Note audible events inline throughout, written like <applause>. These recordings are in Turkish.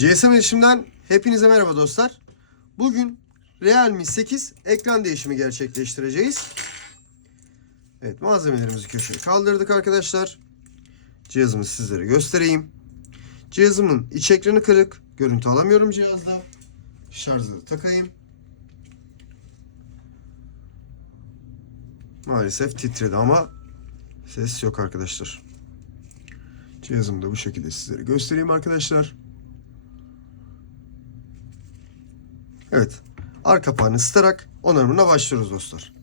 GSM Erişim'den hepinize merhaba dostlar. Bugün Realme 8 ekran değişimi gerçekleştireceğiz. Evet malzemelerimizi köşeye kaldırdık arkadaşlar. Cihazımı sizlere göstereyim. Cihazımın iç ekranı kırık. Görüntü alamıyorum cihazda. Şarjı takayım. Maalesef titredi ama ses yok arkadaşlar. Cihazımı da bu şekilde sizlere göstereyim arkadaşlar. Evet. Arka kapağını ısıtarak onarımına başlıyoruz dostlar.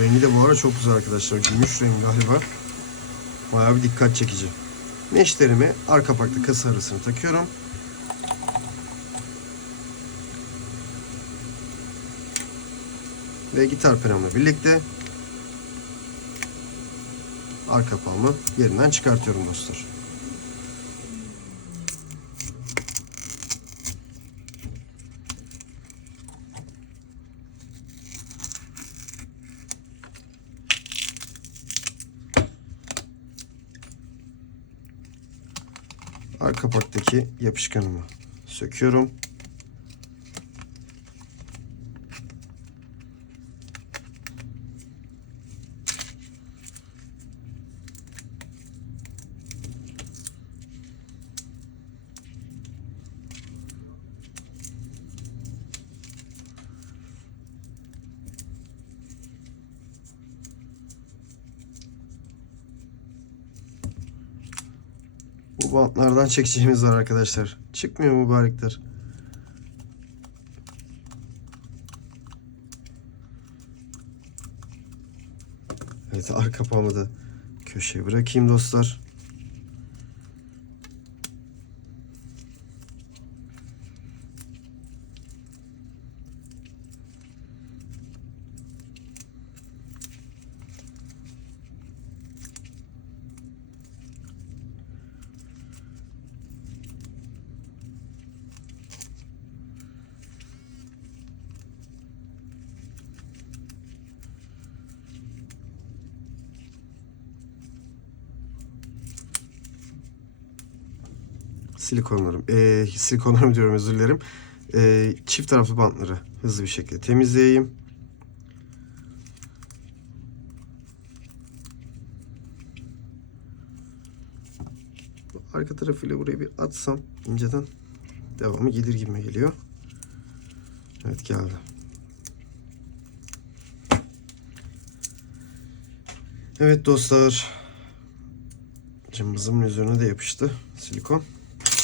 Rengi de bu ara çok güzel arkadaşlar. Gümüş rengi galiba. Bayağı bir dikkat çekici. Neşterimi arka kapaklı kasa arasına takıyorum. Ve gitar pedamla birlikte arka kapağımı yerinden çıkartıyorum dostlar. Arka kapaktaki yapışkanımı söküyorum. Bu bantlardan çekeceğimiz var arkadaşlar. Çıkmıyor mübarekler. Evet arka kapağımı da köşeye bırakayım dostlar. Silikonlarım, ee, silikonlarım diyorum özür dilerim. Ee, çift taraflı bantları hızlı bir şekilde temizleyeyim. Arka tarafıyla burayı bir atsam inceden devamı gelir gibime geliyor. Evet geldi. Evet dostlar. Cımbızımın üzerine de yapıştı silikon.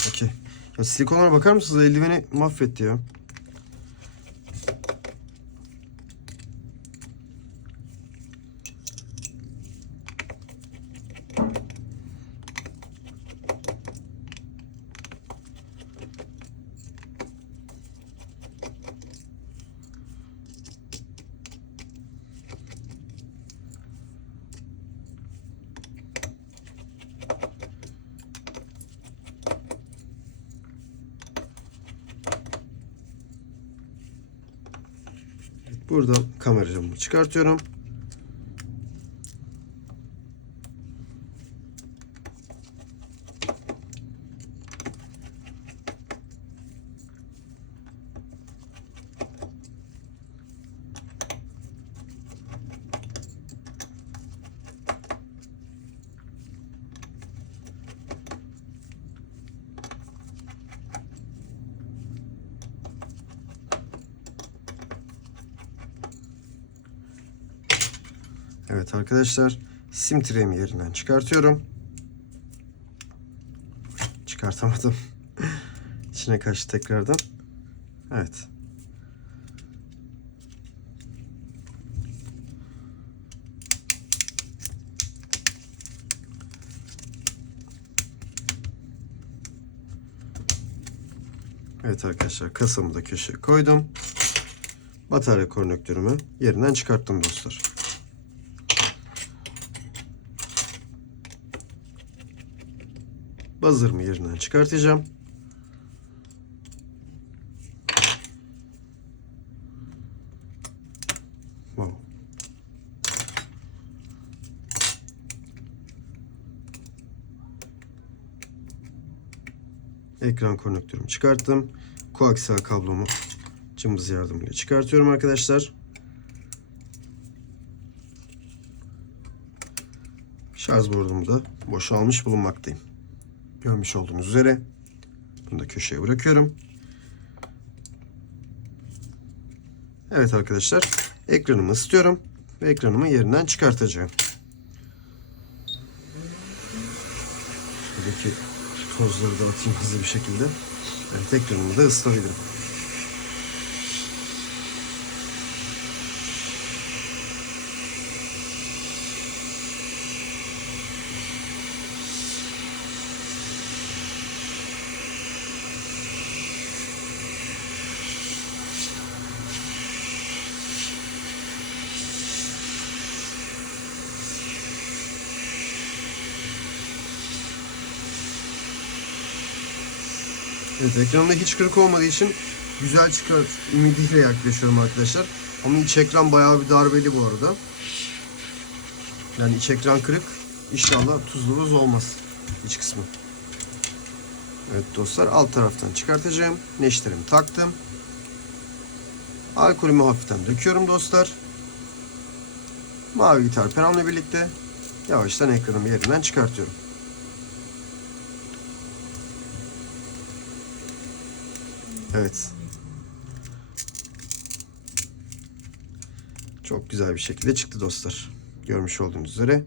Okey. Ya silikonlara bakar mısınız? Eldiveni mahvetti ya. Buradan kamera camımı çıkartıyorum. Evet arkadaşlar sim tiremi yerinden çıkartıyorum. Çıkartamadım. <laughs> İçine kaçtı tekrardan. Evet. Evet arkadaşlar kasamı da köşeye koydum. Batarya konnektörümü yerinden çıkarttım dostlar. Buzzer'ımı yerinden çıkartacağım. Ekran konnektörümü çıkarttım. Koaksiyel kablomu cımbız yardımıyla çıkartıyorum arkadaşlar. Şarj bordumu da boşalmış bulunmaktayım. Görmüş olduğunuz üzere. Bunu da köşeye bırakıyorum. Evet arkadaşlar. Ekranımı ısıtıyorum. Ve ekranımı yerinden çıkartacağım. Şuradaki tozları da atayım hızlı bir şekilde. Evet ekranımı da ısıtabilirim. Evet ekranımda hiç kırık olmadığı için güzel çıkar ümidiyle yaklaşıyorum arkadaşlar. Ama iç ekran bayağı bir darbeli bu arada. Yani iç ekran kırık. İnşallah tuzlu buz olmaz iç kısmı. Evet dostlar alt taraftan çıkartacağım. Neşterimi taktım. Alkolümü hafiften döküyorum dostlar. Mavi gitar penamla birlikte yavaştan ekranımı yerinden çıkartıyorum. Evet. Çok güzel bir şekilde çıktı dostlar. Görmüş olduğunuz üzere.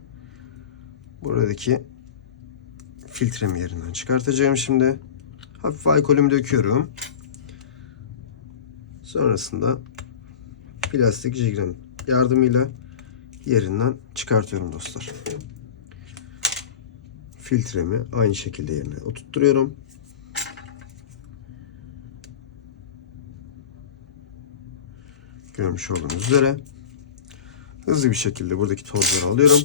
Buradaki filtremi yerinden çıkartacağım şimdi. Hafif alkolümü döküyorum. Sonrasında plastik jigren yardımıyla yerinden çıkartıyorum dostlar. Filtremi aynı şekilde yerine oturtturuyorum. Görmüş olduğunuz üzere hızlı bir şekilde buradaki tozları alıyorum.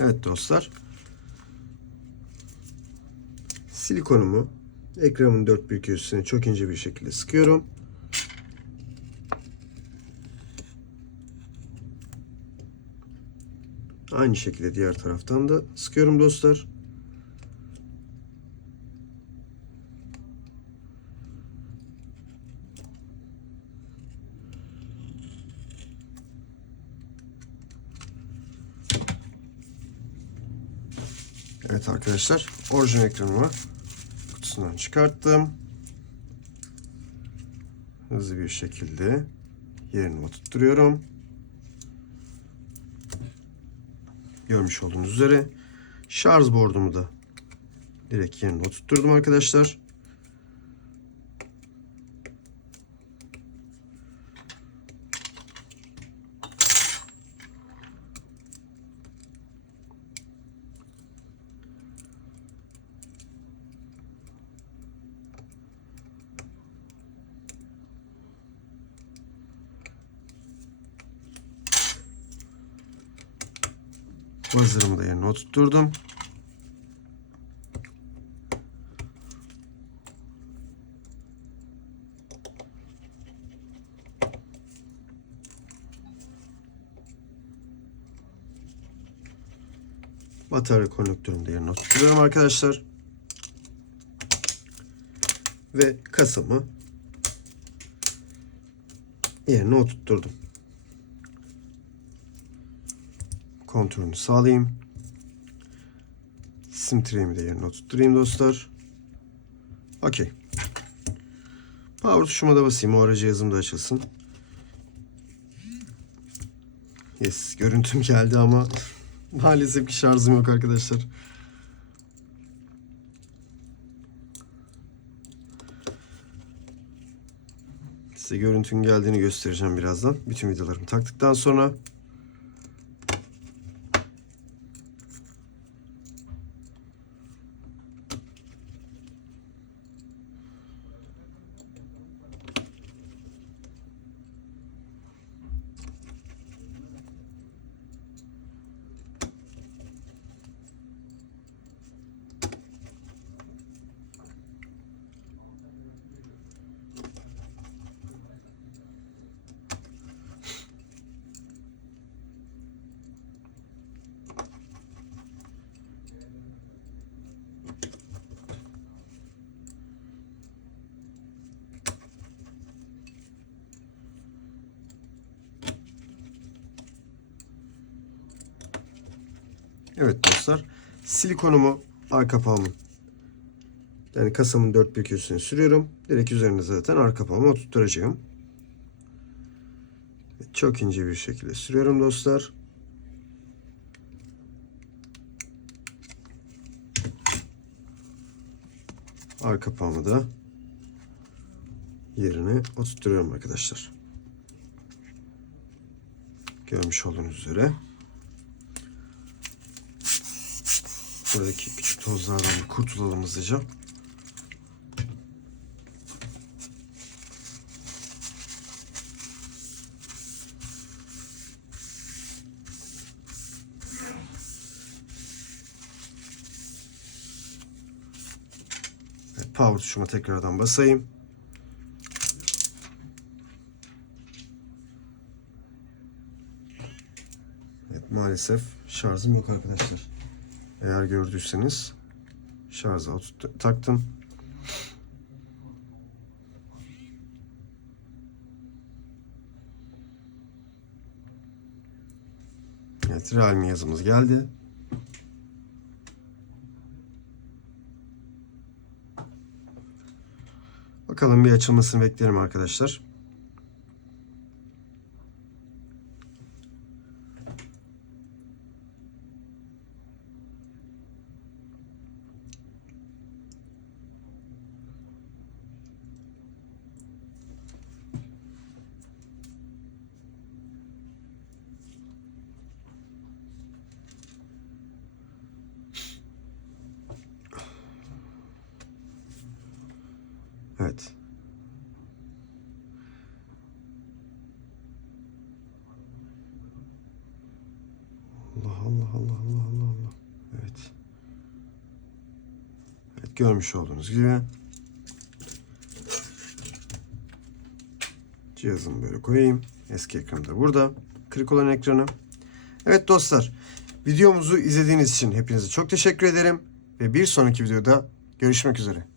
Evet dostlar. Silikonumu ekranın dört büyük üstüne çok ince bir şekilde sıkıyorum. Aynı şekilde diğer taraftan da sıkıyorum dostlar. Evet arkadaşlar orijinal ekranımı kutusundan çıkarttım. Hızlı bir şekilde yerine oturtturuyorum. Görmüş olduğunuz üzere şarj bordumu da direkt yerine oturtturdum arkadaşlar. Buzzer'ımı da yerine oturtturdum. Batarya konnektörümü de yerine oturtuyorum arkadaşlar. Ve kasamı yerine oturtturdum. Kontrolünü sağlayayım. Sim trame'i de yerine oturtturayım dostlar. Okey. Power tuşuma da basayım. O ara cihazım da açılsın. Yes. Görüntüm geldi ama <laughs> maalesef ki şarjım yok arkadaşlar. Size görüntünün geldiğini göstereceğim birazdan. Bütün videolarımı taktıktan sonra. Evet dostlar. Silikonumu arka kapağımın yani kasamın dört bir köşesine sürüyorum. Direkt üzerine zaten arka kapağıma oturtturacağım. Çok ince bir şekilde sürüyorum dostlar. Arka kapağımı da yerine oturtturuyorum arkadaşlar. Görmüş olduğunuz üzere. Buradaki küçük tozlardan kurtulalım hızlıca. Evet, power tuşuma tekrardan basayım. Evet, maalesef şarjım yok arkadaşlar. Eğer gördüyseniz şarja taktım. Evet, Realme yazımız geldi. Bakalım bir açılmasını beklerim arkadaşlar. Evet. Allah Allah Allah Allah Allah. Evet. Evet görmüş olduğunuz gibi cihazımı böyle koyayım. Eski ekranım da burada. Kırık olan ekranı. Evet dostlar. Videomuzu izlediğiniz için hepinize çok teşekkür ederim. Ve bir sonraki videoda görüşmek üzere.